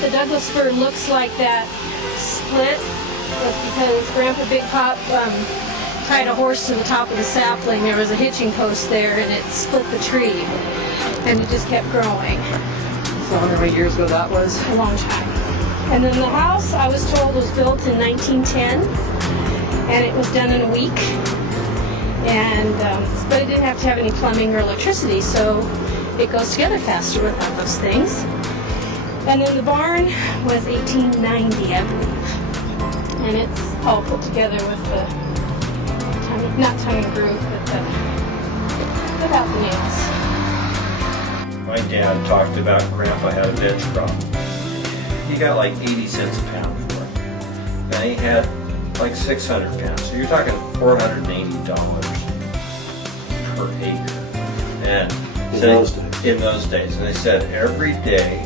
that the Douglas fir looks like that split was because Grandpa Big Pop tied a horse to the top of the sapling. There was a hitching post there, and it split the tree, and it just kept growing. So how many years ago that was? A long time. And then the house, I was told, was built in 1910, and it was done in a week. And but it didn't have to have any plumbing or electricity, so it goes together faster without those things. And then the barn was 1890, I believe, and it's all put together with the not tongue and groove, but without the nails. My dad talked about Grandpa had a veg crop. He got like 80 cents a pound for it. And he had like 600 pounds. So you're talking $480 per acre. And in those days. And they said every day,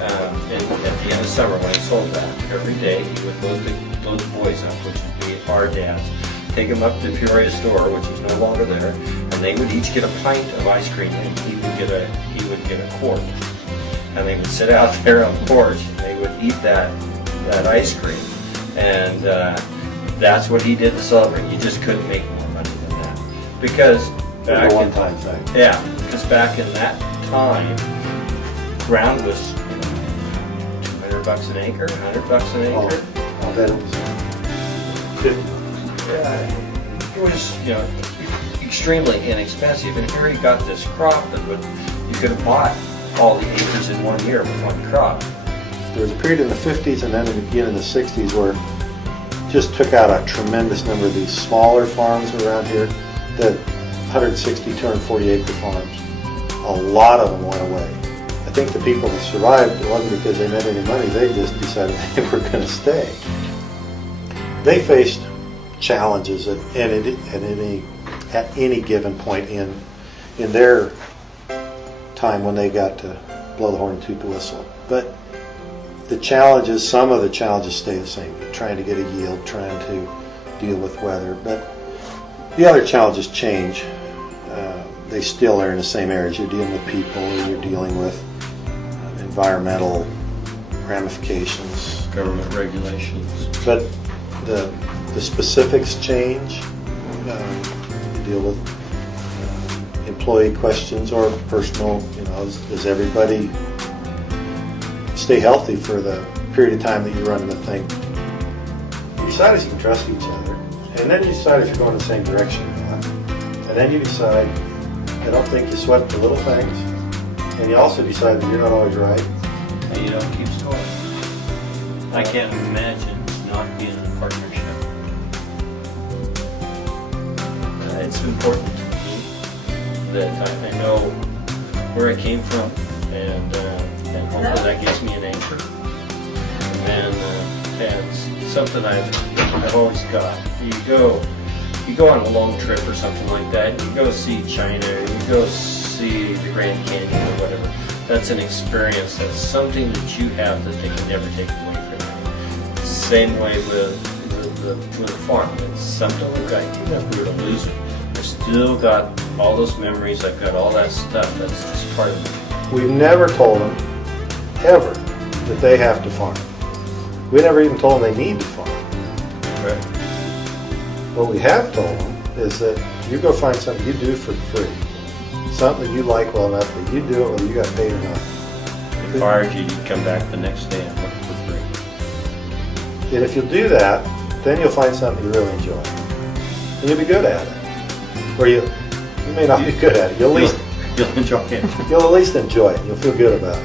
at the end of summer when he sold that, every day he would load the boys up, which would be our dads, take them up to the Peoria store, which is no longer there, and they would each get a pint of ice cream, and he would get a quart. And they would sit out there on the porch, and they would eat that ice cream. And that's what he did to celebrate. You just couldn't make more money than that. Because back in that time, ground was $200 an acre, $100 an acre. I'll bet it was 50. It was, extremely inexpensive, and here he got this crop that you could have bought all the acres in 1 year with one crop. There was a period in the 50s and then again in the 60s where just took out a tremendous number of these smaller farms around here, the 160, 240 acre farms. A lot of them went away. I think the people that survived, it wasn't because they made any money, they just decided they were going to stay. They faced challenges at any given point in their time when they got to blow the horn and toot the whistle. But the challenges, some of the challenges stay the same. Trying to get a yield, trying to deal with weather, but the other challenges change. They still are in the same areas. You're dealing with people, or you're dealing with environmental ramifications, government regulations. But the specifics change. You deal with employee questions or personal. Does everybody stay healthy for the period of time that you're running the thing? You decide if you can trust each other, and then you decide if you're going the same direction or not. And then you decide, I don't think you sweat the little things, and you also decide that you're not always right. And you don't keep score. I can't imagine not being in a partnership. It's important to me that I know where I came from, and hopefully that gives me an anchor. And something I've always got. You go on a long trip or something like that. You go see China, or you go see the Grand Canyon or whatever. That's an experience. That's something that you have that they can never take away from you. Same way with the farm. It's something we've got. Even if we were to lose it, I've still got all those memories. I've got all that stuff. That's just part of it. We've never told them, ever, that they have to farm. We never even told them they need to farm. Right. What we have told them is that you go find something you do for free, something that you like well enough that you do it whether you got paid or not. If I hired you, you'd come back the next day and work for free. And if you'll do that, then you'll find something you really enjoy. And you'll be good at it. Or you may not be good at it. You'll at least you'll enjoy it. You'll at least enjoy it. You'll feel good about it.